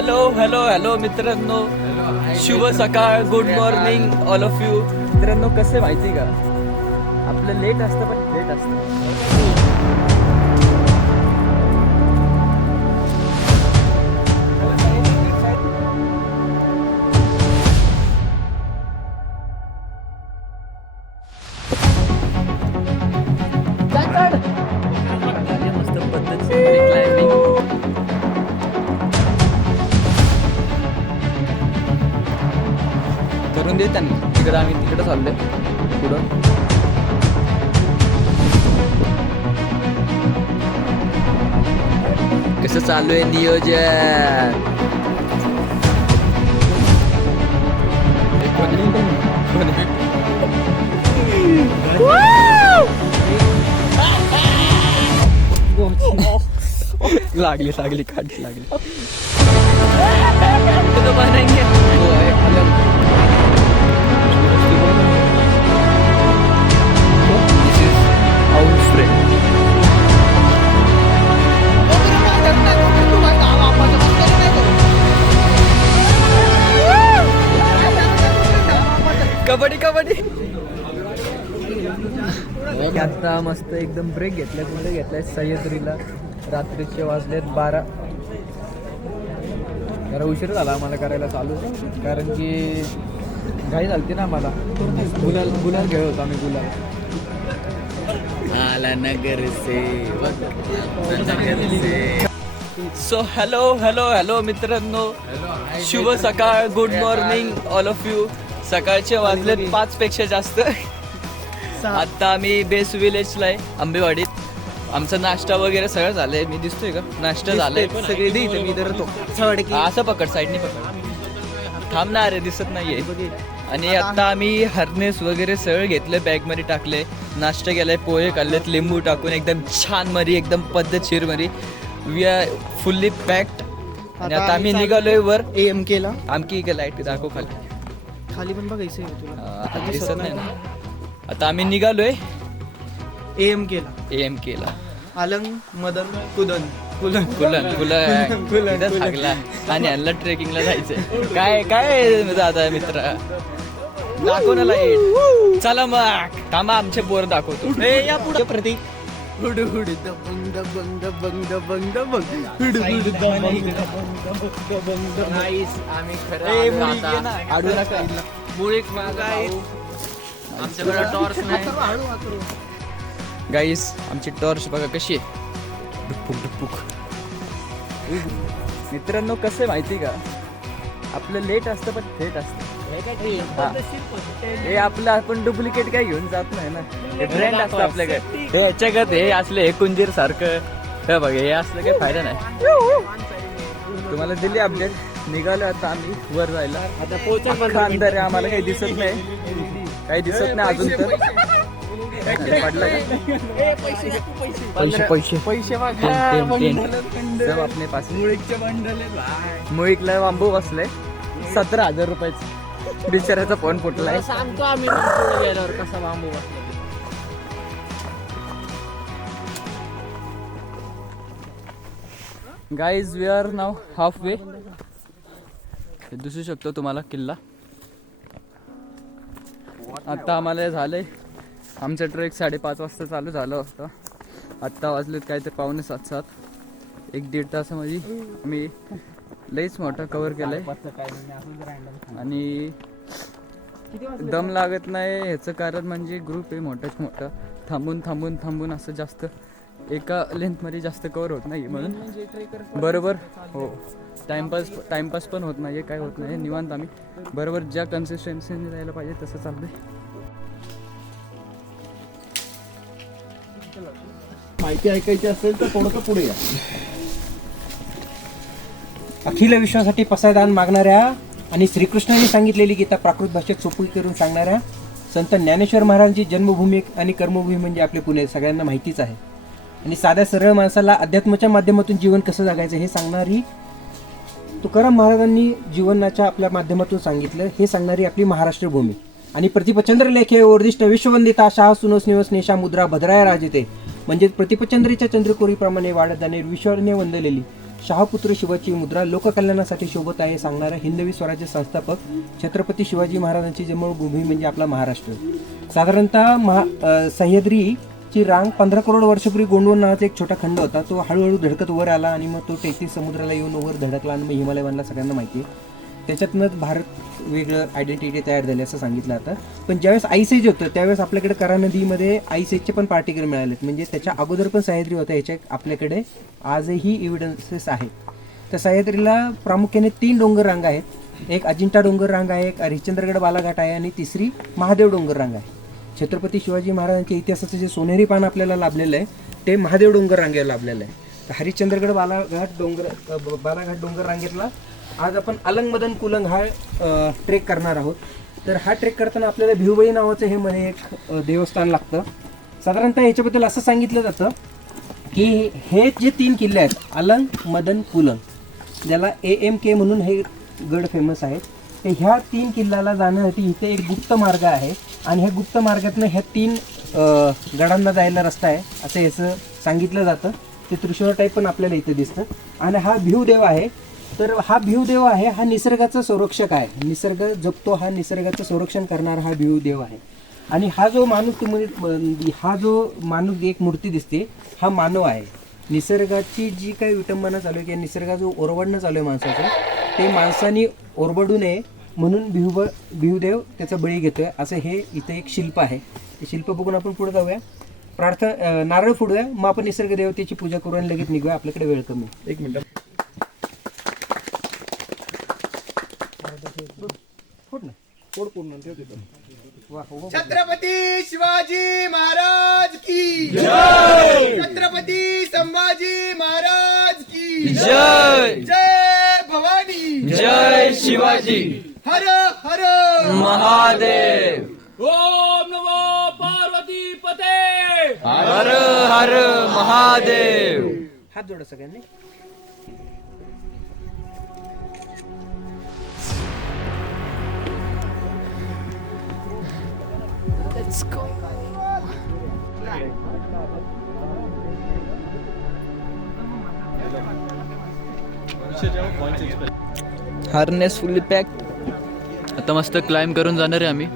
Hello मित्रांनो, शुभ सकाळ, good morning all of you. मित्रांनो, कसं माहिती का, आपलं लेट असतं पण लेट असतं. मस्त पद्धतीने क्लाइम्बिंग करून दे त्यांना. तिकडं आम्ही तिकडं चाललोय पुढं. कसं चालू आहे नियोजन? लागली काठी लागली. तो बनाएंगे वो है अलग. This is our friend. Kabaddi आता मस्त एकदम ब्रेक घेतलाय. कुठे घेतलाय? सह्याद्रीला. रात्रीचे वाजलेत 12. जरा उशीर झाला आम्हाला करायला चालू, कारण की घाई झालती ना आम्हाला. गुलाल खेळ होतो आम्ही. गुलाल आला नगर से. सो हॅलो मित्रांनो, शुभ सकाळ, good morning all of you. सकाळचे वाजलेत 5 पेक्षा जास्त. आता आम्ही बेस विलेजला आहे, आंबेवाडीत. आमचा नाश्ता वगैरे सगळं झालंय. मी दिसतोय का? नाश्ता झालाय सगळे. मी धरतो असं पकड, साईडने पकड. थांबणार आहे, दिसत नाहीये. आणि आता आम्ही हार्नेस वगैरे सगळं घेतलं, बॅग मध्ये टाकले. नाश्ता केलाय, पोहे खाल्लेत लिंबू टाकून, एकदम छान मरी, एकदम पद्धतशीर मरी. We are fully packed. आणि आता आम्ही निघालोय वर. एम केला. आमकी लाईट दाखव खाली पण बघायचं तुला दिसत नाही ना. आता आम्ही निघालोय. एम केला. अलंग मदन कुलन लागला. आणि यांना ट्रेकिंगला जायचंय. काय दादा मित्र, दाखव ना लाईट. चला मग थांबा, आमचे पोर दाखवतो. या पुढे प्रतीक. हुड दबंग दबंग दबंग दबंग दबंग हुड दबंग दबंग. नाईस. आम्ही खरं आडू नका. मुळीक आमच्याकडे टॉर्च नाही. गाईस, आमची टॉर्च बघा कशी आहे. डुपुक. मित्रांनो, कसं माहिती का, आपलं लेट असतं पण थेट असतं. हे आपलं आपण डुप्लिकेट काय घेऊन जात नाही ना. हे ब्रँड असतं आपल्याकडे. हे याच्यागत हे असले हे कुंजीर सारखं हे बघा, हे असलं काही फायदा नाही. तुम्हाला दिली अपडेट. निघालो आता आम्ही वर जायला. आता अंदर आहे, आम्हाला काही दिसत नाही अजून तर. पैसे अपने पास. मुळीकला बांबू बसले 17,000 रुपयाचे. बिचाऱ्याचा फोन फुटलाय. सांगतो आम्ही पुढे गेल्यावर कसा बांबू बसला. Guys, we are now halfway. दिसू शकतो तुम्हाला किल्ला. आता आम्हाला झालंय, आमचा ट्रेक 5:30 वाजता चालू झाला होता. आत्ता वाजलेत काय तर 6:45. 1-1.5 तासामध्ये मी लईच मोठा कव्हर केलाय. आणि दम लागत नाही ह्याचं कारण म्हणजे ग्रुप आहे मोठाच मोठा. थांबून असं जास्त एका लेंथमध्ये जास्त कव्हर होत नाही म्हणून. बरोबर हो. टाइमपास पण होत नाही, काय होत नाही. निवांत आम्ही बरोबर ज्या कन्सिस्टन्सीने जायला पाहिजे तसं चाललंय. माहिती ऐकायची असेल तर थोडंसं पुढे या. अखिल विश्वासाठी पसायदान मागणाऱ्या आणि श्रीकृष्णाने सांगितलेली गीता प्राकृत भाषेत सोपी करून सांगणाऱ्या संत ज्ञानेश्वर महाराजांची जन्मभूमी आणि कर्मभूमी म्हणजे आपले पुणे सगळ्यांना माहितीच आहे. आणि साध्या सरळ माणसाला अध्यात्माच्या माध्यमातून जीवन कसं जगायचं हे सांगणारी तुकाराम महाराजांनी जीवनाच्या आपल्या माध्यमातून सांगितलं. हे सांगणारी आपली महाराष्ट्र भूमी. आणि प्रतिपचंद्र लेखे वर्धिष्ठ विश्ववंदिता शाह सुनोस निवस नेशा मुद्रा भद्राया राजते. म्हणजेच प्रतिपचंद्रीच्या चंद्रकोरीप्रमाणे वाढत जाणे विश्वाने वंदलेली शहापुत्र शिवाची मुद्रा लोककल्याणासाठी शोभत आहे सांगणारा हिंदवी स्वराज्य संस्थापक छत्रपती शिवाजी महाराजांची जन्मभूमी म्हणजे आपला महाराष्ट्र. साधारणतः सह्याद्रीची रांग 15 करोड वर्षापूर्वी गोंडवन नावाचा एक छोटा खंड होता. तो हळूहळू धडकत वर आला आणि मग तो 33 समुद्राला येऊन वर धडकला आणि मग हिमालय बनला, सगळ्यांना माहिती आहे. त्याच्यातनंच भारत वेगळं आयडेंटिटी तयार झाली असं सांगितलं जातं. पण ज्यावेळेस आईस एज होतं त्यावेळेस आपल्याकडे करा नदीमध्ये आईस एजचे पण पार्टिकल मिळालेत, म्हणजे त्याच्या अगोदर पण सह्याद्री होता. याच्या आपल्याकडे आजही एव्हिडन्सेस आहेत. तर सह्याद्रीला प्रामुख्याने 3 डोंगर रांग आहेत. एक अजिंठा डोंगर रांग आहे, एक हरिश्चंद्रगड बालाघाट आहे आणि तिसरी महादेव डोंगर रांग आहे. छत्रपती शिवाजी महाराजांच्या इतिहासाचं जे सोनेरी पान आपल्याला लाभलेलं आहे ते महादेव डोंगर रांगेवर लाभलेलं आहे. तर हरिश्चंद्रगड बालाघाट डोंगर रांगेतला आज आपण अलंग मदन कुलंग हा ट्रेक करणार आहोत. तर हा ट्रेक करताना आपल्याला भिवबळी नावाचं हे मध्ये एक देवस्थान लागतं. साधारणतः याच्याबद्दल असं सांगितलं जातं की हे जे 3 किल्ले आहेत अलंग मदन कुलंग, ज्याला AMK म्हणून हे गड फेमस आहेत, तर ह्या 3 किल्ल्याला जाण्यासाठी इथे एक गुप्त मार्ग आहे आणि ह्या गुप्त मार्गातनं ह्या 3 गडांना जायला रस्ता आहे असं याचं सांगितलं जातं. ते त्रिशूळ टाईप पण आपल्याला इथे दिसतं. आणि हा भिवदेव आहे, तर हा भिवदेव आहे हा निसर्गाचा संरक्षक आहे. निसर्ग जपतो, हा निसर्गाचं संरक्षण करणारा हा भिवदेव आहे. आणि हा जो माणूस एक मूर्ती दिसते हा मानव आहे. निसर्गाची जी काही विटंबना चालू आहे किंवा निसर्गाचं जो ओरबाडणं चालू आहे माणसाचं, ते माणसाने ओरबडू नये म्हणून भिवदेव त्याचा बळी घेतोय असं हे इथे एक शिल्प आहे. ते शिल्प बघून आपण पुढे जाऊया, नारळ फोडूया, मग आपण निसर्ग देवतेची पूजा करू आणि लगेच निघूया. आपल्याकडे वेळ कमी. 1 मिनिट. फोड पूर्ण ठेव तिथं. छत्रपती शिवाजी महाराज की जय. छत्रपती संभाजी महाराज की जय. जय भवानी. जय शिवाजी हर हर महादेव. ओम नमो पार्वती पते. हर हर महादेव. हात जोडा सगळ्यांनी. Harness fully pack. आता मस्त क्लाइंब करून जाणार आहे आम्ही.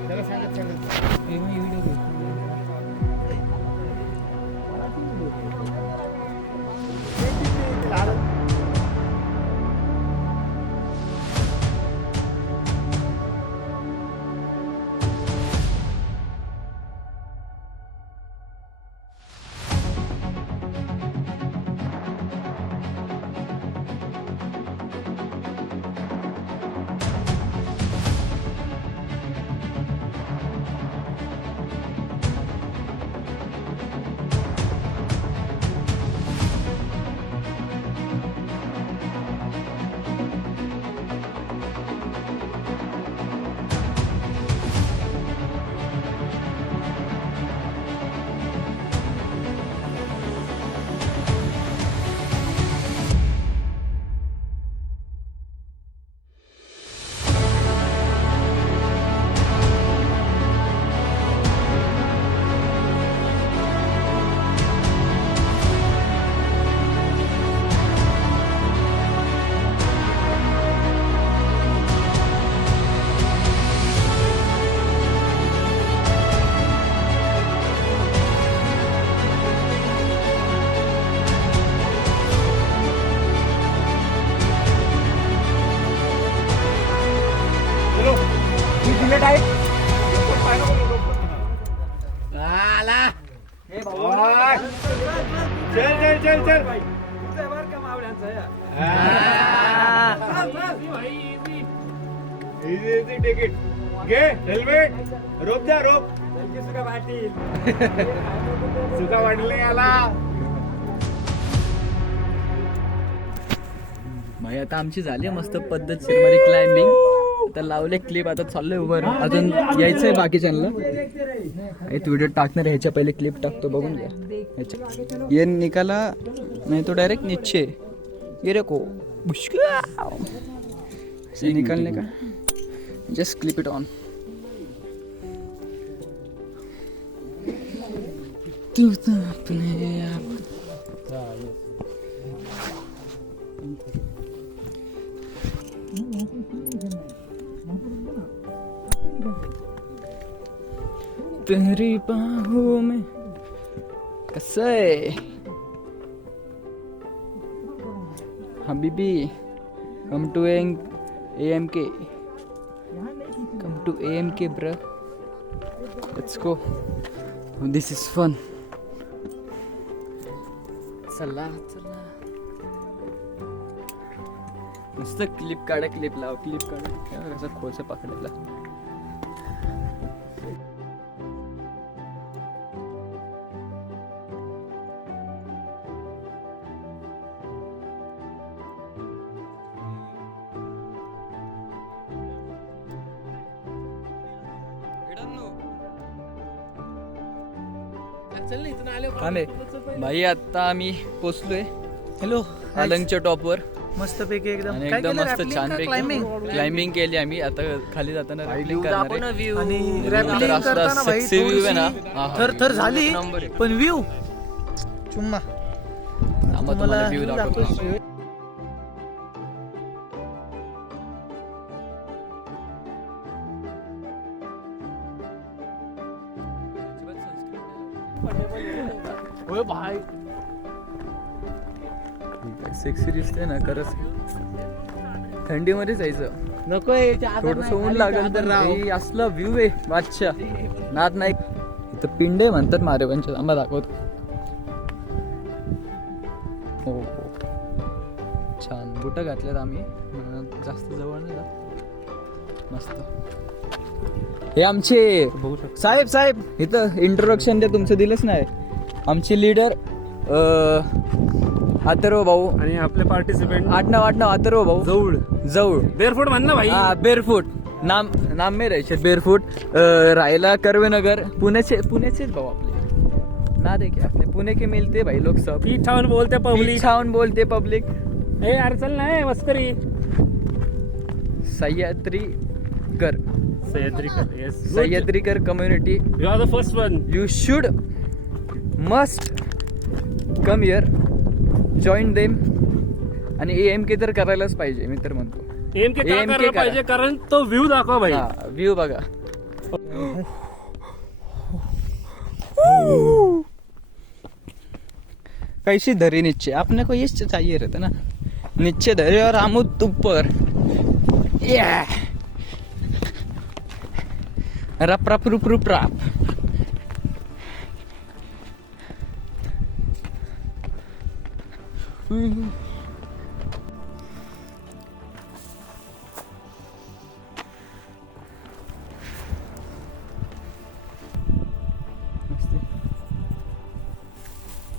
तिकीट घे. हेल्मेट रोप द्या. रोप सुका वाटले आला. भाई आता आमची झाली मस्त पद्धतशीर क्लाइम्बिंग. आता लावले क्लिप, आता चाललोय उभं. अजून यायचंय बाकीच्यांना. एक व्हिडिओ टाकणार, ह्याच्या पहिले क्लिप टाकतो, बघून घ्या. ये निकाला नाही तो डायरेक्ट नीचे ये को से निकलने का. Just clip it on. तू तो अपने आप तेरी बाहों में कसं आहे हबीबी come to AMK come to AMK bro let's go this is fun चला चला मस्त क्लिप काढा क्लिप लाव क्लिप काढा कसं खोलचं पकडायला भाई आता आम्ही पोचलोय हॅलो अलंगच्या टॉपवर मस्त पैकी एकदम आणि काय एकदम केलं, मस्त rappelling छान का पैकी climbing? क्लाइम्बिंग केली आम्ही आता खाली जाताना रॅपलिंग करणार आहे. आणि तर रॅपलिंग असला करताना भाई sexy view आहे ना थोडीशी हा, हा. थर झाली एक नंबर आहे. पण व्ह्यू चुम्मा थांबा, तुम्हाला व्ह्यू दाखवतो सेक्सी दिसते ना खरंच थंडीमध्ये जायचं नको थोडस ऊन लागेल तर भाई, असला व्ह्यू आहे बादशाह नाद नाही इथं पिंडे म्हणतात मारेवांच्या आम्हाला दाखवतो हो हो छान बुटं घातल्यात आम्ही जास्त जवळ नाही जात मस्त हे आमचे साहेब साहेब इथं इंट्रोडक्शन ते तुमचं दिलंच नाही आमचे लीडर अथर्व भाऊ आणि आपले पार्टिसिपेंट आडनाव अथर्व भाऊ जवळ जवळ बेअरफूट म्हण ना भाई हा बेरफूट नाम मे राहायचे बेरफूट राहायला कर्वेनगर पुण्याचेच भाऊ आपले ना देखील आपले पुणे के मिलते भाई लोग सब पीठावर बोलते पब्लिक छान बोलते पब्लिक हे अडचण नाही मस्करी Sahyadrikar yes Sahyadrikar community you are the first one you should must come here join them आणि AMK तर करायलाच पाहिजे मी तर म्हणतो AMK का AMK करायला करा. पाहिजे कारण तो व्ह्यू दाखवा भाई व्ह्यू बघा कैसी धरी नीचे अपने को ये चाहिए रहता ना नीचे धरे और आमुद ऊपर रप रप रुप रुप राप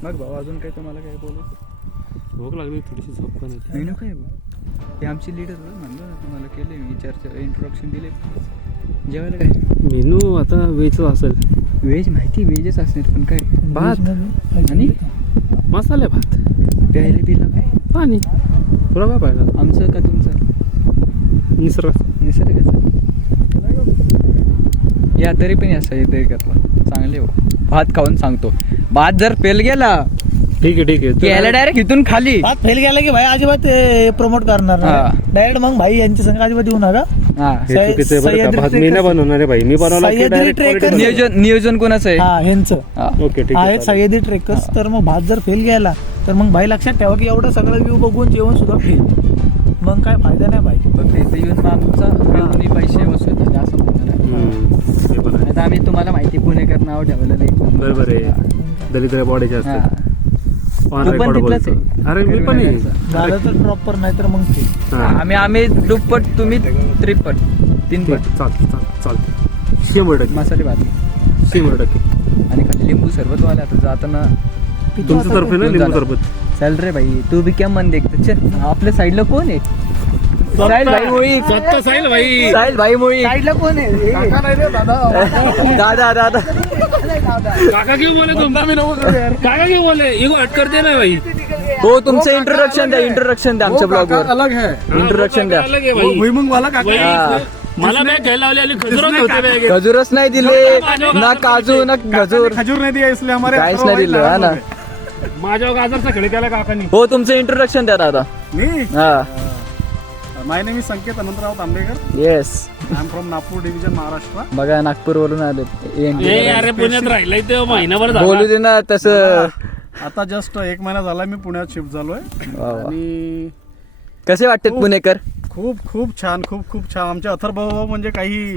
मग भाऊ अजून काय तुम्हाला काय बोलायचं भूक लागली थोडीशी झोप पण येते. मी नको आहे हे आमची लीडर म्हणलो ना तुम्हाला केले मी चर्चा इंट्रोडक्शन दिले जेवायला काय मेनू आता वेज असेल व्हेज माहिती व्हेजच असणार पण काय भात आणि मसाले भात प्यायला बिला काय पाणी तुला काय पाहिलं आमचं का तुमचं निसर्गाचं या तरी पण असं येते करला चांगले हो भात खाऊन सांगतो भात जर पेल गेला ठीक आहे यायला डायरेक्ट इथून खाली भात फेल गेला की भाई अजिबात प्रमोट करणार हा. डायरेक्ट मग भाई यांच्या संग अजिबात येऊ नका हा हे चुकीचं आहे बरं का? भात मी नाही बनवणार आहे भाई मी बनवला की सह्याद्री direct ट्रेकर. quality बनवतो. नियोजन कोणाचं आहे हा ह्यांचं हा. ओके ठीक आहेत आहे चालेल. सह्याद्री ट्रेकर्स तर मग भात जर फेल गेला तर मग भाई लक्षात ठेवा की एवढं सगळं व्ह्यू बघून जेवण सुद्धा फेल मग काय फायदा नाही भाई फक्त इथे येऊन मग आमचा तुम्ही पैसे वसूल झाले असं म्हणणार आहे. ते पण आहे. आता आम्ही तुम्हाला माहिती पुणेकर नाव ठेवलं नाही बरोबर आहे दलित बॉडीचे हा. असतात On तू पण record तिथलाच बोलतो. आहे. अरे मी पण आहे. झालं तर प्रॉपर नाही तर मग फेल हा. आम्ही दुप्पट तुम्ही त्रिपट तीनपट चालते 100% मसाले भात 100% आणि खाली लिंबू सरबत वाला आता जाताना तुमच्या तर्फे ना लिंबू सरबत चल रे भाई तू भी क्या मन देखते चल आपल्या साईडला कोण आहे साहिल भाई मोळी स्वतः साहिल भाई साहिल भाई मोळी साईडला कोण आहे दादा दादा काका क्यों बोले तुम काका क्यों बोले इगो हट करते ना भाई हो तुमचं इंट्रोडक्शन द्या आमच्या ब्लॉग वर अलग है इंट्रोडक्शन द्या अलग आहे भाई भुईमुंग वाला भाई, हा. मला बॅग घ्यायला लावली आणि खजूरच होते बॅग खजूरच नाही दिले ना काजू ना खजूर खजूर नहीं दिया इसलिए हमारे काहीच नाही दिलं हा ना माझ्या गाजरचा खेळ केला काकांनी. हो तुमचं इंट्रोडक्शन द्या दादा. मी हा my name is Sanket Anantrao Tambekar. Yes I am from Nagpur division Maharashtra. बघा नागपूर वरून आले. ए अरे पुण्यात राहिलाय ते महिनाभर झाला. बोलू दे ना तसं. आता जस्ट 1 महिना झाला मी पुण्यात शिफ्ट झालोय. वा वा. आणि कसे वाटतात पुणेकर? खूप खूप छान, खूप खूप छान. आमचे अथर्भाऊ म्हणजे काही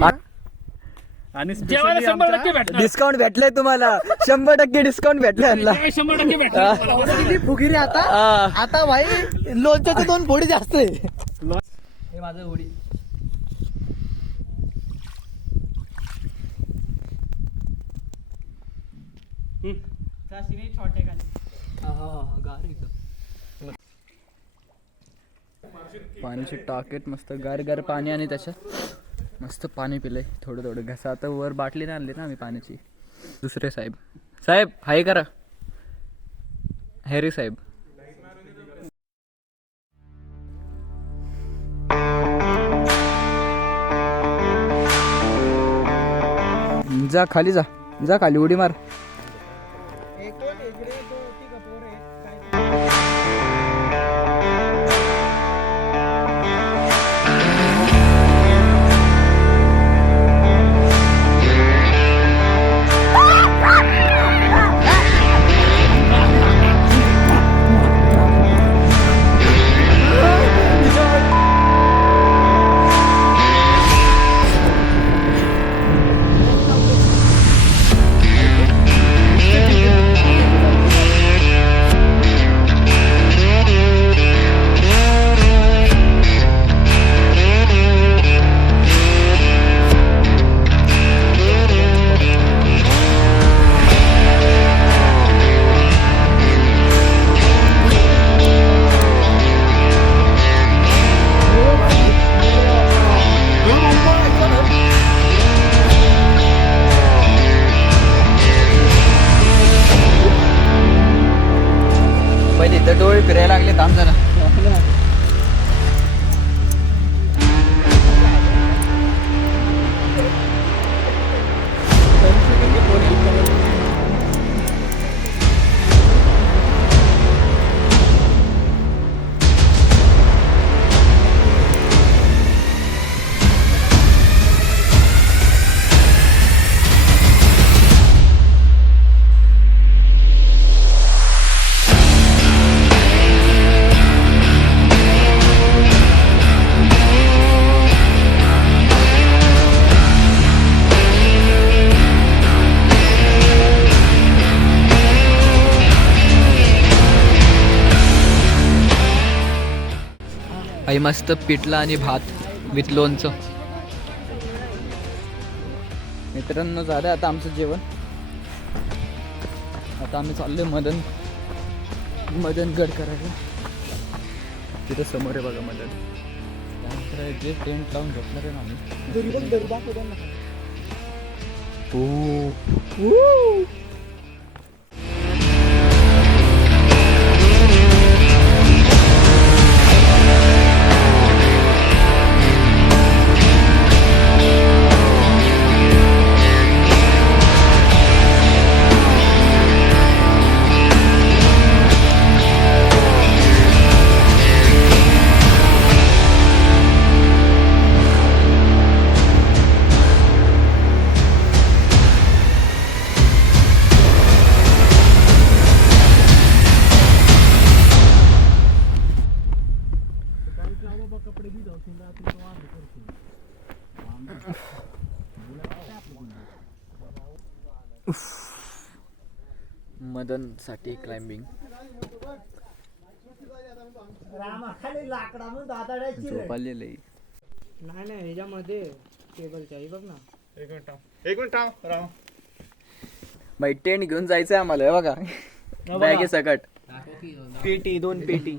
आणि जेवायला स्पेशली 100% भेटणार. डिस्काउंट भेटलंय तुम्हाला. 100% डिस्काउंट भेटलंय यांना. जेवायला 100% भेटणार. फुगिरी आता हा. आता भाई लोणच्याचे 2 फोडी जास्त आहे. हे माझं होडी. पाण्याची टाकेत मस्त गार गार पाणी आणि त्याच्यात मस्त पाणी पिलंय थोडं थोडं. घसा आता वर बाटली नाही आणली ना आम्ही पाण्याची. दुसरे साहेब साहेब हाय करा. हॅरी साहेब. जा खाली जा. जा खाली उडी मार. पहिले इथं डोळे फिरायला लागले. थांब जरा. आई मस्त पिठला आणि भात विथ लोणचं. मित्रांनो झालं आता आमचं जेवण. आता आम्ही चाललोय मदनगड करायला. तिथं समोर आहे बघा मदन. त्यानंतर जे टेंट लावून झोपणार आहे ना आम्ही. हो मदन साठी क्लाइम्बिंग. झोप आलेलं आहे. नाही ह्याच्यामध्ये टेबलच्या बघ ना. एक मिनिट थांब राम. बाई टेंट घेऊन जायचंय आम्हाला. हे बघा बॅगे सकट. पेटी 2 पेटी.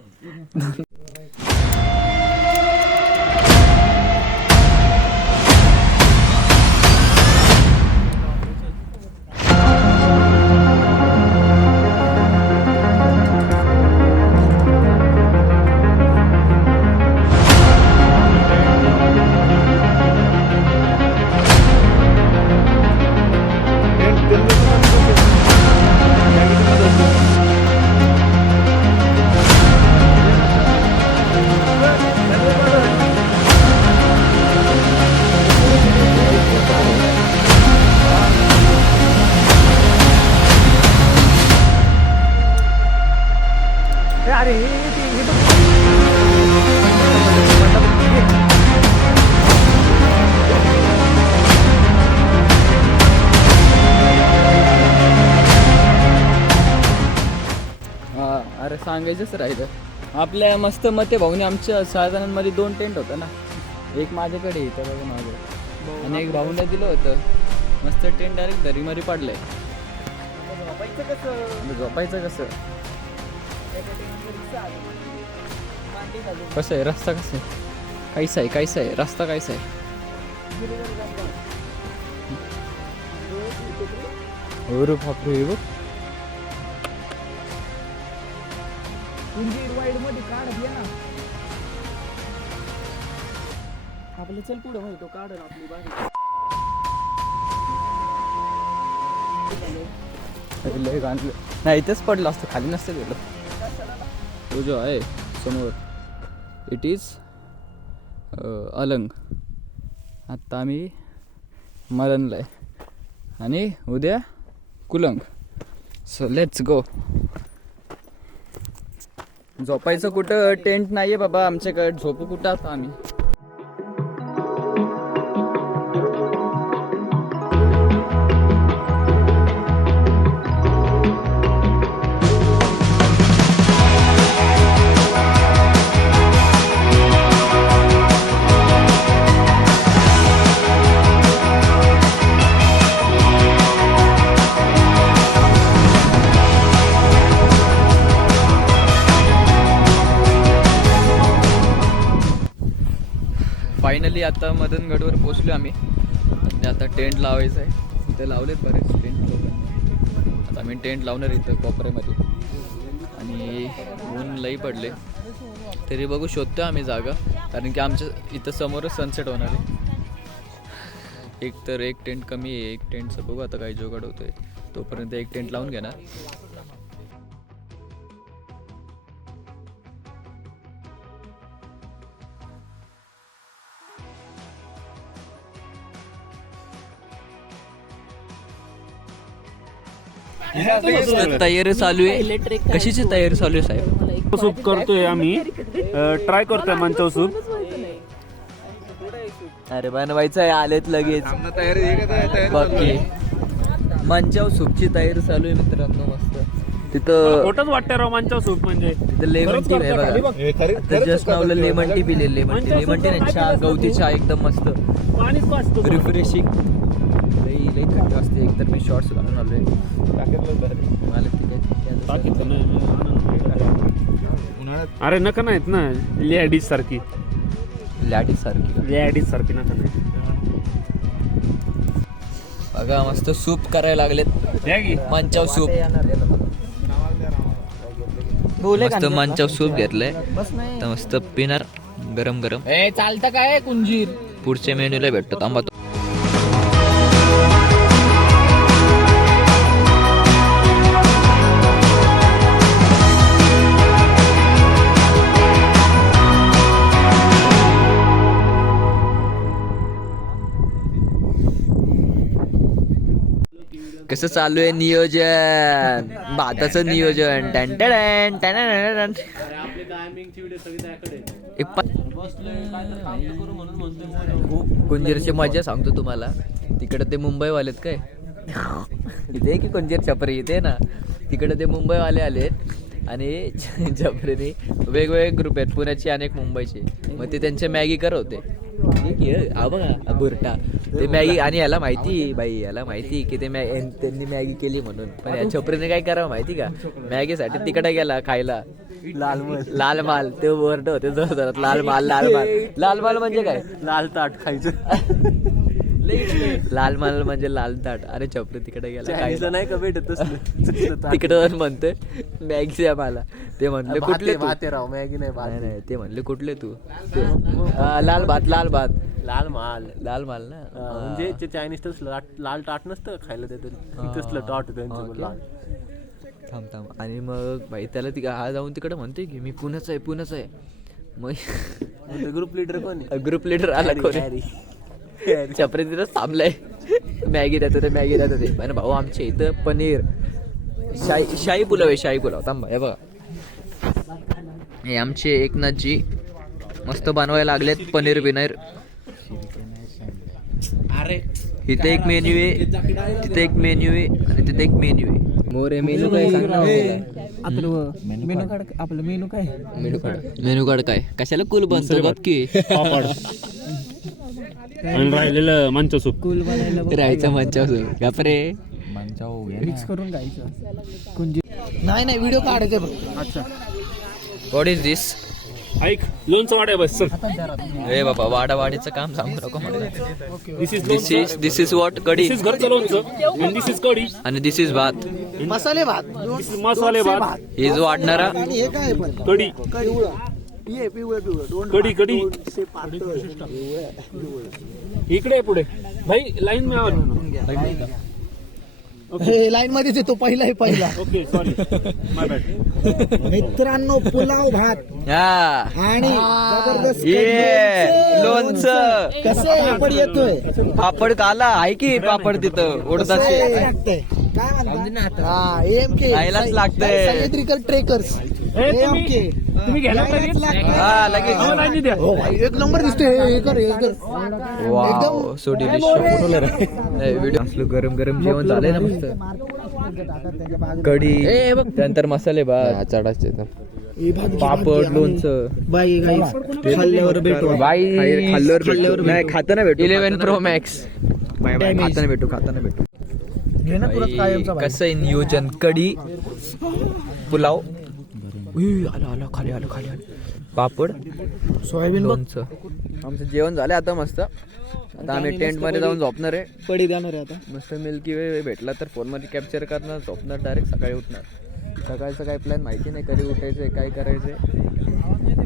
सांगायचंच राहिलं आपल्या मस्त मते भाऊने आमच्या 6 जणांमध्ये 2 टेंट होता ना. एक माझ्याकडे इथं बघा माझं आणि एक भाऊने दिलं होतं. मस्त टेंट डायरेक्ट दरीमारी पाडलंय. झोपायचं कसं कसं आहे रस्ता कसं आहे काहीच आहे रस्ता काहीच आहे. अरे बापरे बघ आपलं चल पुढे माहिती काढ आपली बारी. नाही इथेच पडलं असतं खाली नसतं गेलं. तो जो आहे समोर इट इज अलंग. आत्ता आम्ही मलनला आहे आणि उद्या कुलंग. So let's go. झोपायचं कुठं टेंट नाही आहे बाबा आमच्याकडे. झोपू कुठं आता आम्ही. फायनली आता मदनगडवर पोचलो आम्ही. म्हणजे आता टेंट लावायचं आहे. इथे लावलेत बरेच टेंट लोकांनी. आता आम्ही टेंट लावणार इथं कोपऱ्यामध्ये. आणि ऊन लई पडले तरी बघू शोधतो आम्ही जागा. कारण की आमच्या इथं समोरच सनसेट होणार आहे. एक टेंट कमी आहे. एक टेंटचं बघू आता काही जोगाड होतोय. तोपर्यंत एक टेंट लावून घेणार. तयारी चालू आहे. कशाची तयारी चालू आहे साहेब? सूप करतोय आम्ही. ट्राय करतोय मंचाव सूप. अरे बनवायचं आहे आलेत लगेच. बाकी मंचाव सूपची तयारी चालू आहे मित्रांनो. मस्त तिथं खोटच वाटतं राव मंचाव सूप म्हणजे. तिथं लेमन टी आहे बघा. जस्ट नावला लेमन टी पिले. लेमन टी नाही चहा गवती चहा एकदम मस्त पाणीच वाचतो. रिफ्रेशिंग. लई थंडी वाजते. एकतर मी शॉर्ट्स घालून आलोय. मला अरे नका नाहीत ना लेडीज सारखी. लॅडीज सारखी नका नाही. बघा मस्त सूप करायला लागलेत. मंचाव सूप मस्त मंचाव सूप घेतलंय. तर मस्त पिणार गरम गरम. चालतं काय कुंजीर. पुढच्या मेन्यूला भेटतो थांबा. कसं चालू आहे नियोजन. भाताचं नियोजन. कुंजीरची मजा सांगतो तुम्हाला. तिकडे ते मुंबईवालेत काय इथे की कुंजीर छपरी इथे ना. तिकडे ते मुंबईवाले आलेत आणि छपरीने वेगवेगळे ग्रुप आहेत पुण्याचे अनेक मुंबईचे. मग ते त्यांचे मॅगी करत होते. बघा बुरटा ते मॅगी. आणि याला माहिती की ते त्यांनी मॅगी केली म्हणून. पण या छपरीने काय करावं माहिती का. मॅगीसाठी तिकडे गेला खायला लाल माल. ते वर्ड होते जोरात लाल माल म्हणजे काय. लाल ताट खायचं. लाल माल म्हणजे लाल ताट. अरे छपरी तिकडे गेला खायला. नाही का भेटत तिकडे म्हणतोय मॅगी द्या मला. ते म्हणले कुठले तू. राव मॅगी नाही. ते म्हणले कुठले तू. लाल भात लाल माल ना. म्हणजे ते चायनीज तसलं लाल ताट नसतं खायला. ते तसलं ताट त्यांचं. थांब. आणि मग भाई त्याला हा जाऊन तिकडे म्हणते की मी पुण्याचा आहे. मग ग्रुप लीडर आला कोणी. छपरी तिथं थांबलाय. मॅगी देतो ते. पण भाऊ आमच्या इथं पनीर शाही पुलाव थांबा. हे बघा हे आमचे एकनाथजी मस्त बनवायला लागलेत पनीर बिनर. इथे एक मेन्यू आहे, तिथे एक मेन्यू आहे आणि तिथे एक मेन्यू आहे. मोरे मेनू काय सांग ना आपलं मेनू कार्ड आपलं मेनू काय मेनू कार्ड काय कशाला कुल बनतो गप की आणि राहिलेलं मंच सूप कूल बनायला राहायचं मंचावर गपरे मिक्स करून गायचं कुंजी नाही व्हिडिओ काढायचे बघ. अच्छा व्हॉट इज दिस ऐक लोणचं वाटाय बस चल ए बाबा वाडावाडीचं काम सांगू नको मला दिस दिस इज व्हॉट कढी इज घरचं लोणचं आणि दिस इज कढी आणि दिस इज भात मसाले भात दिस इज मसाले भात ही जो वाढणारा आणि हे काय पण कढी कढी कढी इकडे आहे पुढे भाई लाईन मिळाली लाईन मध्येच येतो पहिला ओके सॉरी माय बॅड मित्रांनो पुलाव भात हा आणि जबरदस्त ये लोणचं कसं पापड येतोय पापड काला आहे की पापड तिथं उडदाचे काय म्हणतात हा AMK खायलाच लागतंय. सह्याद्रीकर ट्रेकर्स AMK तुम्ही घ्यायला हा लगेच लाईन द्या हो भाई, एक नंबर दिसते हे कर वाव सो डिलिशियस व्हिडिओ असलो गरम गरम जेवण झालंय ना मस्त कढी त्यानंतर मसाले भात चढाचे पापड लोणचं बाई गाईस खाल्ल्यावर भेटू बाई खाल्ल्यावर नाही खाताना भेटू 11 Pro Max खाताना भेटू घे ना तुला कायमचा भाई. कसं आहे नियोजन कढी पुलाव आलो खाली आलो पापड सोयाबीन बघ लोणचं आमचं जेवण झालं आता मस्त आता आम्ही टेंट मध्ये जाऊन झोपणार आहे पडी देणार आहे आता मस्त मिल्की वे भेटला तर फोनमध्ये कॅप्चर करणार झोपणार डायरेक्ट सकाळी उठणार सकाळचं काय प्लॅन माहिती नाही कधी उठायचंय काय करायचंय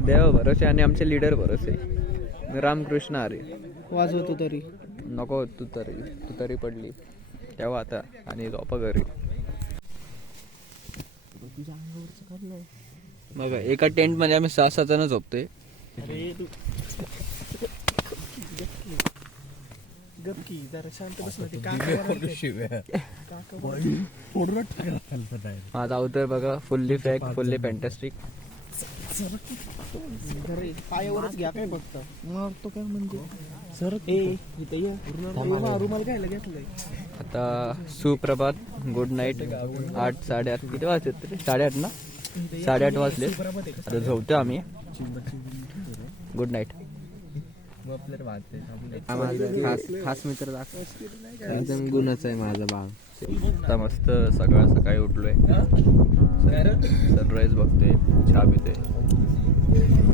देव भरोसे आणि आमचे लीडर भरोसे रामकृष्ण अरे वाजवतो तरी नको तू तरी पडली तेव्हा आता आणि झोपा घरी मग एका टेंट मध्ये आम्ही 6 जण झोपतोय गपकी जरा शांत बस ना माझा अवतार बघा फुल्ली फॅक फुल्ली फॅन्टॅस्टिक पायावरच घ्या काय फक्त मग तो काय म्हणजे सर इथे ये रुमाल घ्यायला घेतलंय आता सुप्रभात गुड नाईट 8 8:30 किती वाजले तरी 8:30 ना 8:30 वाजले आता झोपतो आम्ही गुड नाईट खास मित्र एकदम गुणच आहे माझा भाग आता मस्त सकाळी उठलोय सनराईज बघतोय चहा पितोय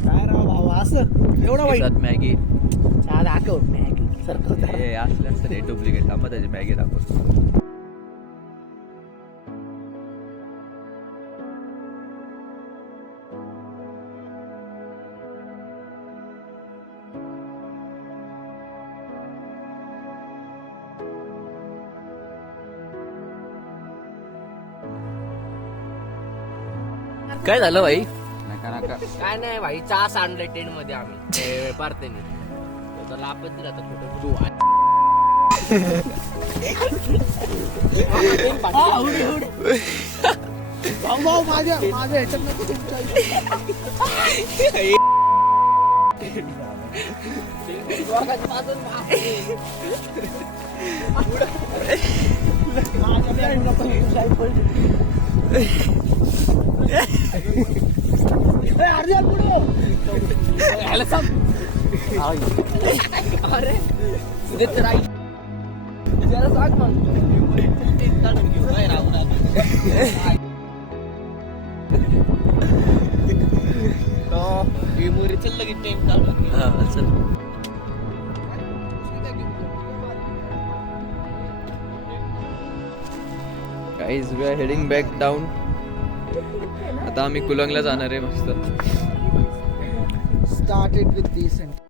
काय राव भावा असं एवढा वाईट साथ मॅगी चहा दाखव मॅगी सरकवत हे असल्या डुप्लिकेट थांबा त्याची मॅगी दाखवतो काय झालं भाई काय नाही भाई चहा सांडले टेंट मध्ये आम्ही पारतेने लापत दिला तर फोटो भाऊ माझ्या ह्याच्यात नको तुमच्या अरे जरा सांग मग चल लगेच टेंट काढून चल guys we are heading back down आता आम्ही कुलंगला जाणार आहे मस्त started with decent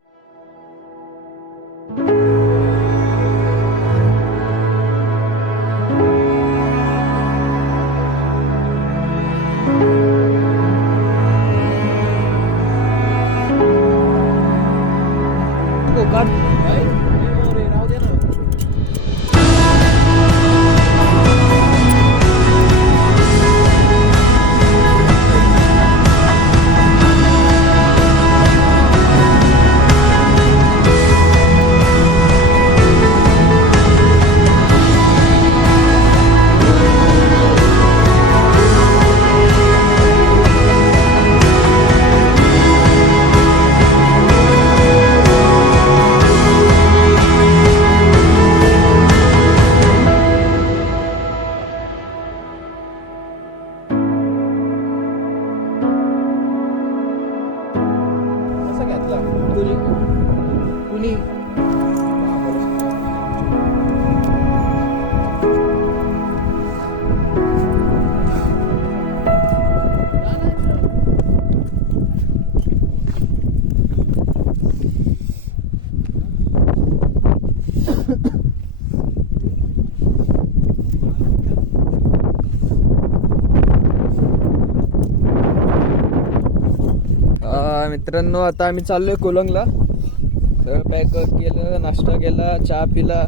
मित्रांनो आता आम्ही चाललोय कोलंगला. सगळं पॅक केलं, नाश्ता केला, चहा पिला.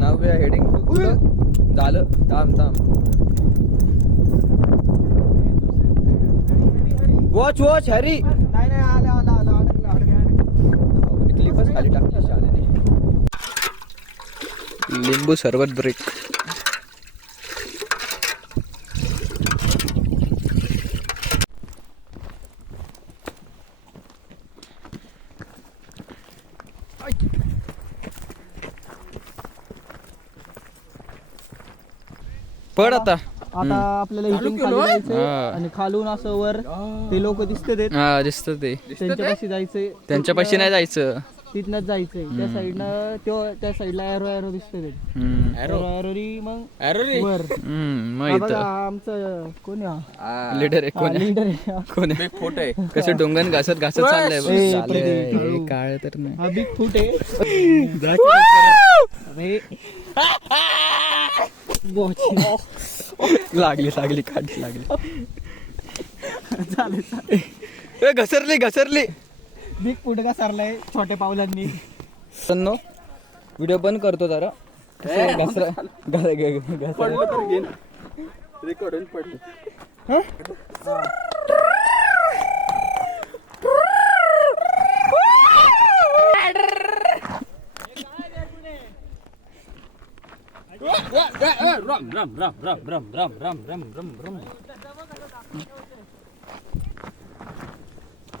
नाव वी आर हेडिंग झालं. थांब वॉच हरी. क्लिपच खाली टाकली शाळेने. लिंबू सरबत ब्रेक. पड आता आपल्याला इथून खाली जायचंय आणि खालून असं वर ते लोक दिसते दिसत ते त्यांच्यापाशी जायचंय. त्यांच्यापाशी नाही जायचं, तिथनच जायचंय. त्या साईडनं त्या साईडला एरो दिसते एरो मग वर. मग हा बघा, इथं आमचं कोण आहे? लीडर आहे. लीडर आहे. कोण आहे? फोटो आहे. कसं डोंगन घासत चाललंय बघ. ए, चाललंय. प्रदीप. हे काळ तर नाही. हा बिग फूट आहे. अरे, लागली काठी लागली. चालेल. घसरली. बिग फूट का सरलाय छोट्या पावलांनी. व्हिडिओ बंद करतो जरा.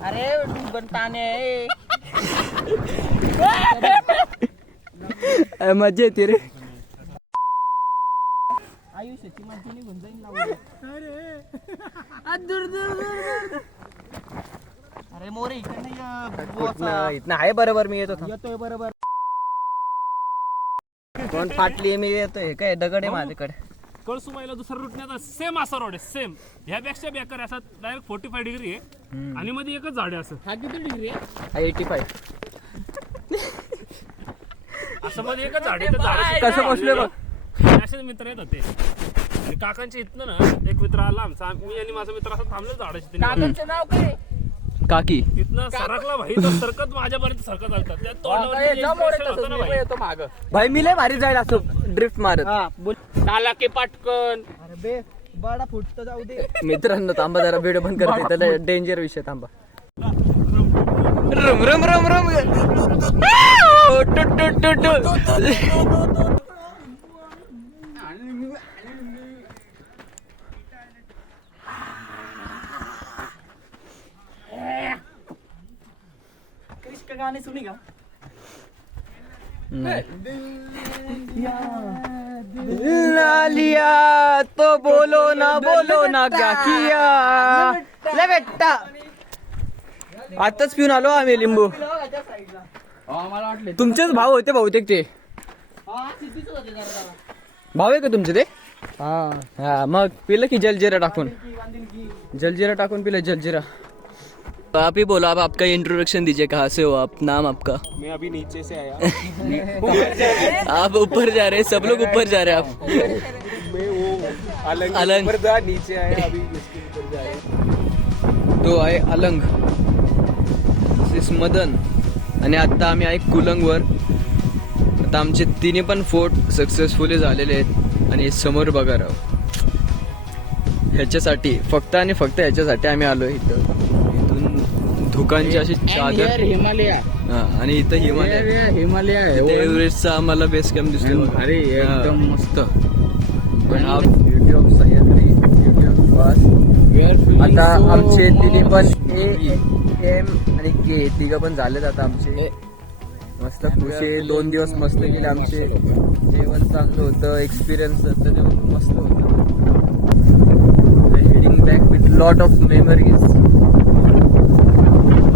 अरे बनताने मजा येते रे. आयुष्याची मजा निघून जाईल. अरे मोरे इथं आहे बरोबर. मी येतो. येतोय बरोबर. कोण फाटली मी येतोय. काय दगड आहे माझ्याकडे. कळसुमाईला दुसरा रूट नाही, सेम असा रोड आहे. सेम ह्यापेक्षा बेकार आहे. असा डायरेक्ट 45 डिग्री आहे आणि मध्ये एकच झाड आहे. असं हा किती डिग्री आहे? 85. असं मध्ये एकच झाड आहे. कसं बसलोय बघ. असेच मित्र येत होते. आणि काकांच्या इथनं ना एक मित्र आला आमचा. मी आणि माझा मित्र असं थांबलो झाडाची. काकांचं नाव काय? काकी तिथनं सरकला भाई. तो सरकत माझ्यापर्यंत सरकत आलता. त्या तोंडावर येतो माग. भाई मी लय भारी जाईल असं ड्रिफ्ट मारत. आला की पाटकन. अरे बे बडा फूट तर जाऊ दे. मित्रांनो थांबा जरा व्हिडिओ बंद करते. त्याला डेंजर विषय. थांबा. रम रम रम रम. कृष्ण गाणे सुनी का? लिया तो बोलो ना क्या किया. ले बेटा आताच पिऊन आलो आम्ही लिंबू. तुमचेच भाऊ होते बहुतेक ते. भाऊ आहे का तुमचे ते? हा मग पिलं की जलजिरा टाकून पिलं. जलजिरा. आप ही बोलो. आप आपका इंट्रोडक्शन दीजिए. कहाँ से हो आप? नाम आपका? मैं अभी नीचे से आया. आप ऊपर जा रहे हैं. सब लोग ऊपर जा रहे हैं. आप मैं वो अलंग नीचे आया. अभी इसके ऊपर जा रहे. तो आहे अलंग. मदन. आणि आता आम्ही आहे कुलंगवर. आता आमचे तिन्ही पण फोर्ट सक्सेसफुली झालेले आहेत. आणि समोर बघा राव. ह्याच्यासाठी फक्त ह्याच्यासाठी आम्ही आलो इथं. इथून धुकांची अशी चादर. हिमालय आणि इथं हिमालय आहे. एव्हरेस्टचा आम्हाला बेस कॅम्प दिसतो. अरे एकदम मस्त. पण हा ब्युटी ऑफ सह्याद्री. आता आमचे तिन्ही पण एम आणि के तिघं पण झालेत आता आमचे. मस्त खुशी. 2 दिवस मस्त गेले आमचे. जेवण चांगलं होतं. एक्सपिरियन्स मस्त होतं. Heading back with lot of memories.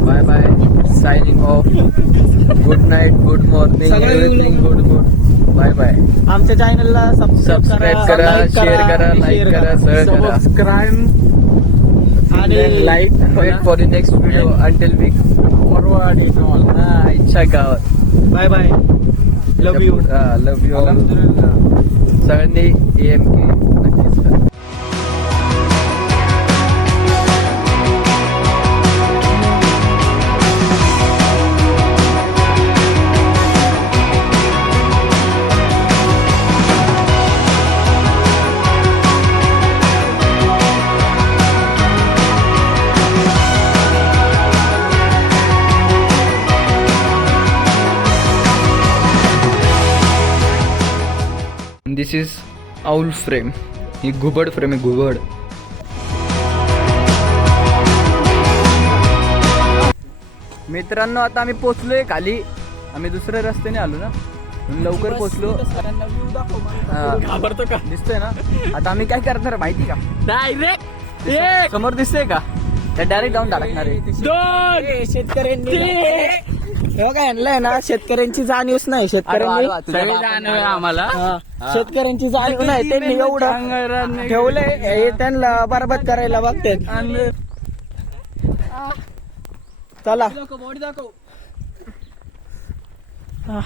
Bye bye. Signing off. Good night. Good morning. Everything good. Bye bye. आमच्या चॅनलला सबस्क्राईब करा, शेअर करा, लाईक करा, सगळं करा. Subscribe like wait for the next video until we इच्छा गावात. Bye bye. Love you. Love you सगळ्यांनी AMK नक्कीच करा. This is owl frame. ही घुबड फ्रेम आहे, घुबड. मित्रांनो आता आम्ही पोचलोय खाली. आम्ही दुसऱ्या रस्त्याने आलो ना, म्हणून लवकर पोचलो. घाबरतो का? दिसतोय ना. आता आम्ही काय करणार माहिती का? डायरेक्ट समोर दिसतंय का? त्या डायरेक्ट जाऊन टाकणार आहे. शेतकऱ्यांनी काय आणलंय ना, शेतकऱ्यांची जाणीवच नाही. शेतकऱ्यांनी आम्हाला शेतकऱ्यांची जाणीव नाही. त्यांनी एवढं ठेवलंय, हे त्यांना बरबाद करायला बघतात. चला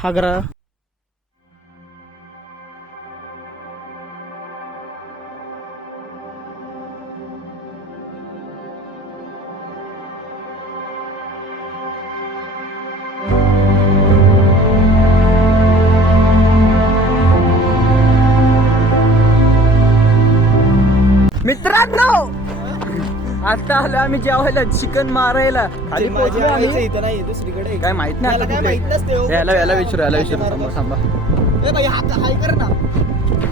हागरा. मित्रांनो आता आलो आम्ही जेवायला चिकन मारायला. खाली पोहोचलो आम्ही. इथं नाही, दुसरीकडे काय माहित नाही आता कुठे. याला विचारू थांबा.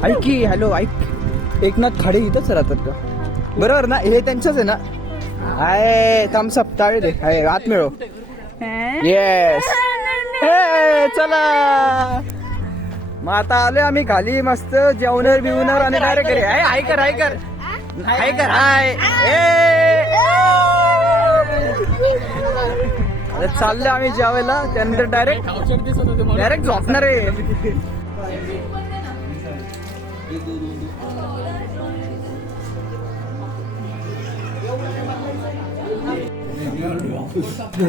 ऐक की, हॅलो ऐक. एकनाथ खाडे इथंच राहतात का? बरोबर ना, हे त्यांचंच आहे ना. हाय थम्स अप टाळे दे. हाय हात मिळव. येस. चला मग आता आलोय आम्ही खाली. मस्त जेवणार बिवणार आणि डायरेक्ट घरी. हाय कर चाललं आम्ही जेवायला. त्यानंतर डायरेक्ट झोपणार आहे.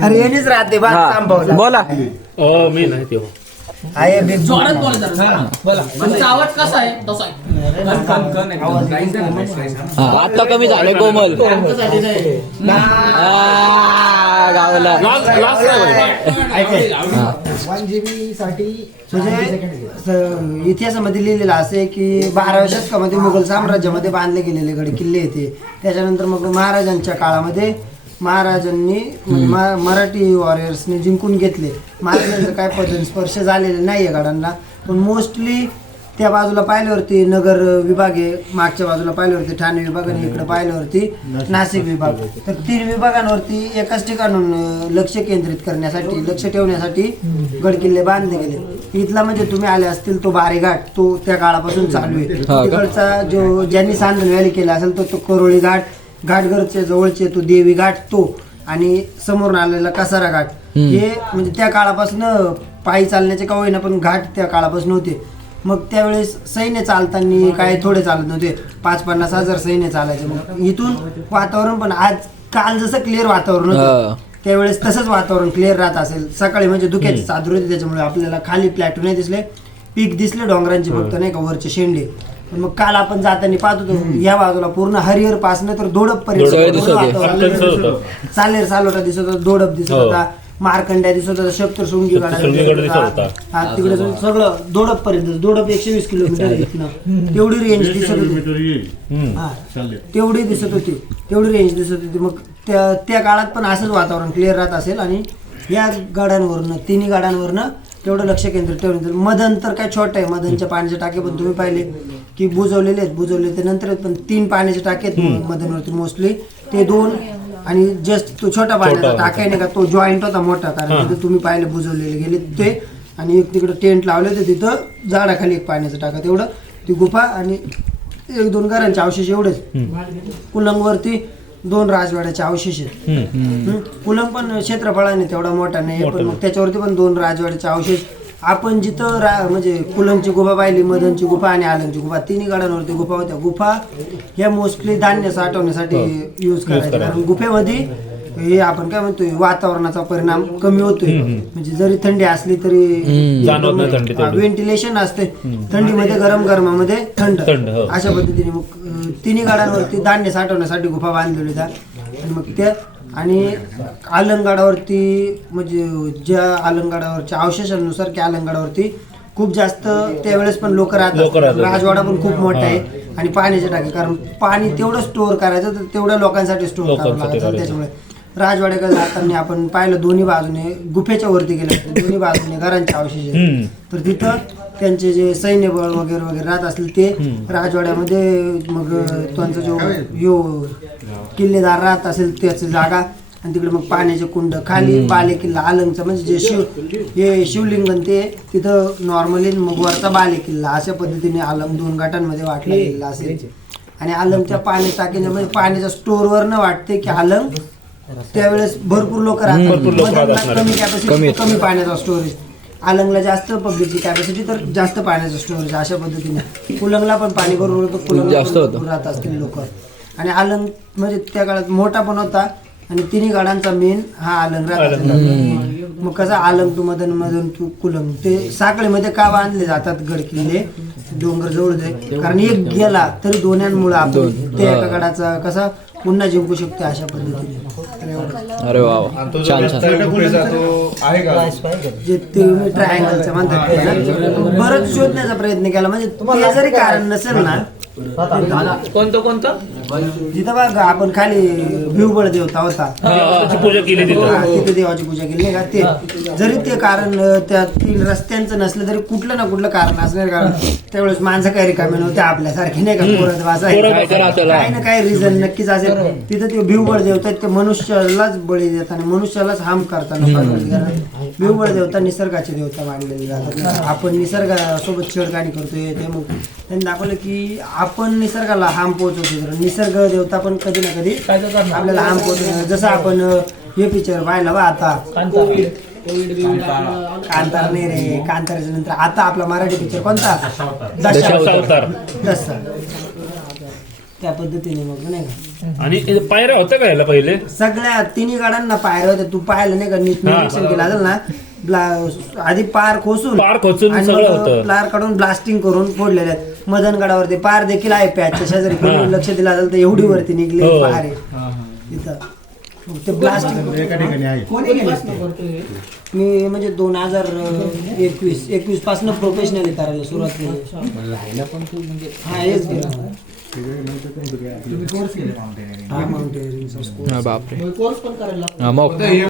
अरे येणेच राहते बा सांभावला. बोला. मी नाही तेव्हा आहे बिग आवाज कसा आहे तसा आहे. आता कमी झालं कोमल. गावाला 1GB साठी म्हणजे इतिहासामध्ये लिहिलेलं असं आहे की 12व्या शतकामध्ये मुघल साम्राज्यामध्ये बांधले गेलेले गड किल्ले येते. त्याच्यानंतर मग महाराजांच्या काळामध्ये महाराजांनी मराठी वॉरियर्सने जिंकून घेतले. महाराजांचं काय पदन स्पर्श झालेले नाही आहे गडांना, पण मोस्टली त्या बाजूला पाहिल्यावरती नगर विभाग आहे, मागच्या बाजूला पाहिल्यावरती ठाणे विभाग आणि इकडे पाहिल्यावरती नाशिक विभाग. तर 3 विभागांवरती एकाच ठिकाणून लक्ष केंद्रित करण्यासाठी, लक्ष ठेवण्यासाठी गड किल्ले बांधले गेले. इथला म्हणजे तुम्ही आले असतील तो बारीघाट, तो त्या काळापासून चालू आहे. तिकडचा जो ज्यांनी सांदन व्हॅली केला असेल तो करोळी घाट, घाटघरच्या जवळचे तो देवी घाट तो, आणि समोरून आलेला कसारा घाट, हे म्हणजे त्या काळापासून पायी चालण्याचे का होईना पण घाट त्या काळापासून होते. मग त्यावेळेस सैन्य चालताना काय थोडे चालत नव्हते, 50-50 हजार सैन्य चालायचे. मग इथून वातावरण पण आज काल जसं क्लिअर वातावरण होतं त्यावेळेस तसंच वातावरण क्लिअर राहत असेल. सकाळी म्हणजे धुक्याची चादर होती, त्याच्यामुळे आपल्याला खाली प्लॅटू नाही दिसले, पीक दिसले डोंगरांचे फक्त नाही का वरचे शेंडे. पण मग काल आपण जाताना पाहत होतो या बाजूला पूर्ण हरिहर पासनं तर दोडप पर्यंत चालेर सालोटा दिसत होता, दोडप दिसत होता, मारकंड्या दिसत होता, सप्तशृंगी गड दिसत होता. तिकडे सगळं दोडप पर्यंत. दोडप 120 किलोमीटर इथनं तेवढी रेंज दिसत होती. तेवढी रेंज दिसत होती. मग त्या काळात पण असंच वातावरण क्लिअर राहत असेल. आणि या गाड्यांवरनं, 3 गाड्यांवरनं तेवढं लक्ष केंद्रित ठेवलं. मदन तर काय छोटं आहे, मदनच्या पाण्याचे टाके पण तुम्ही पाहिले की बुजवलेले आहेत, बुजवले ते नंतर पण 3 पाण्याचे टाके आहेत मदनवरती मोस्टली. ते 2 आणि जस्ट तो छोटा पाण्याचा टाका आहे नाही का, तो जॉईंट होता मोठा, कारण तिथे तुम्ही पाहिले बुजवलेले गेले ते. आणि एक तिकडे टेंट लावले होते, तिथं झाडाखाली एक पाण्याचा टाका, तेवढं ती गुफा आणि 1-2 घरांचे अवशेष एवढेच. कुलंगवरती 2 राजवाड्याचे अवशेष आहेत. कुलंग पण क्षेत्रफळाने तेवढा मोठा नाही, पण मग त्याच्यावरती पण 2 राजवाड्याचे अवशेष आपण जिथं म्हणजे कुलंची गुफा पाहिली, मदनची गुफा आणि आलमची गुफा, तिन्ही गडांवरती गुफा होत्या. गुफा ह्या मोस्टली धान्य साठवण्यासाठी यूज करायचे, कारण गुफेमध्ये हे आपण काय म्हणतोय वातावरणाचा परिणाम कमी होतोय. म्हणजे जरी थंडी असली तरी व्हेंटिलेशन असते, थंडीमध्ये गरम, गरमामध्ये थंड, अशा पद्धतीने मग तिन्ही गडांवरती धान्य साठवण्यासाठी गुफा बांधलेली होत्या. आणि मग त्या आणि अलंगडावरती म्हणजे ज्या अलंगडावरच्या अवशेषानुसार की अलंगडावरती खूप जास्त त्यावेळेस पण लोक राहतात. राजवाडा पण खूप मोठा आहे आणि पाण्याचे टाके, कारण पाणी तेवढं स्टोअर करायचं तर तेवढ्या लोकांसाठी स्टोअर करावं लागतं. त्याच्यामुळे राजवाड्याकडे जाताना आपण पाहिलं दोन्ही बाजूने गुफेच्या वरती गेले, दोन्ही बाजूने घरांचे अवशेष आहेत. तर तिथं त्यांचे जे सैन्यबळ वगैरे वगैरे राहत असतील ते राजवाड्यामध्ये, मग त्यांचा जो किल्लेदार राहत असेल त्याची जागा, आणि तिकडे मग पाण्याचे कुंड, खाली बाले किल्ला अलंगचा म्हणजे जे शिवलिंगन ते तिथं नॉर्मली, मग वरचा बाले किल्ला, अशा पद्धतीने अलंग 2 गटांमध्ये वाटला गेलेला असेल. आणि अलंगच्या पाणी टाकीने म्हणजे पाण्याच्या स्टोअरवर न वाटते की अलंग त्यावेळेस भरपूर लोक राहतात, कमी कॅपॅसिटी, कमी पाण्याचा स्टोरेज. अलंगला जास्त पब्लिकची कॅपॅसिटी, तर जास्त पाण्याचं स्टोरेज. अशा पद्धतीने कुलंगला पण पाणी भरपूर होतं, कुलंगला राहत असतील लोक. आणि अलंग म्हणजे त्या काळात मोठा पण होता आणि तिन्ही गडांचा मेन हा अलंग राहतात. मग कसा अलंग टू मदन, मदन टू कुलंग, ते साखळीमध्ये का बांधले जातात गड किल्ले डोंगर जवळ जाईल, कारण एक गेला तरी दोन्यांमुळे आपण त्या एका गडाचा कसा पुन्हा जिंकू शकतो, अशा पद्धतीने. अरे वा, छान छान. जे तुम्ही ट्रायंगलचं म्हणतात ते बरंच शोधण्याचा प्रयत्न केला, म्हणजे ते जरी कारण नसेल ना, कोणतं जिथं बघा आपण खाली भिवबळ देवता होता, पूजा केली तिथे देवाची पूजा केली नाही का, ते जरी ते कारण त्या 3 रस्त्यांचं नसलं तरी कुठलं ना कुठलं कारण असणार. कारण त्यावेळेस माणसं काही रिकामे नव्हते आपल्यासारखे नाही का, पोरत वाचायला काही ना काही रिझन नक्कीच असेल. तिथं ते भिवबळ देवता ते मनुष्यालाच बळी देतात आणि मनुष्यालाच हार्म करताना. भिवबळ देवता निसर्गाची देवता मानलेली जातात. आपण निसर्गासोबत छेडखानी करतोय, ते मग त्यांनी दाखवलं की आपण निसर्गाला हार्म पोहोचवतो. निसर्ग देवता पण कधी ना कधी आपल्याला हार्म पोहोचवतो. जसं आपण हे पिक्चर पाहिला बा आता, कांतार नाही रे, कांताराच्या नंतर आता आपला मराठी पिक्चर कोणता, दशावतार, त्या पद्धतीने मग नाही का. आणि पायऱ्या होत्या का याला पहिले? सगळ्या तिन्ही गाड्यांना पायऱ्या होत्या. तू पाहिलं नाही का, निरीक्षण केलं असेल ना, आधी पार खोसून आणि प्लार काढून ब्लास्टिंग करून फोडलेले आहेत. मदनगडावरती पार देखील आहे पॅचच्या शेजारी, कोणी लक्ष दिलं असेल तर एवढी वरती निघले पार आहे तिथं. ते ब्लास्टिंग मी म्हणजे 2021 पासून प्रोफेशनली करायला सुरुवात केली. हा हेच केलं. बापरे, मग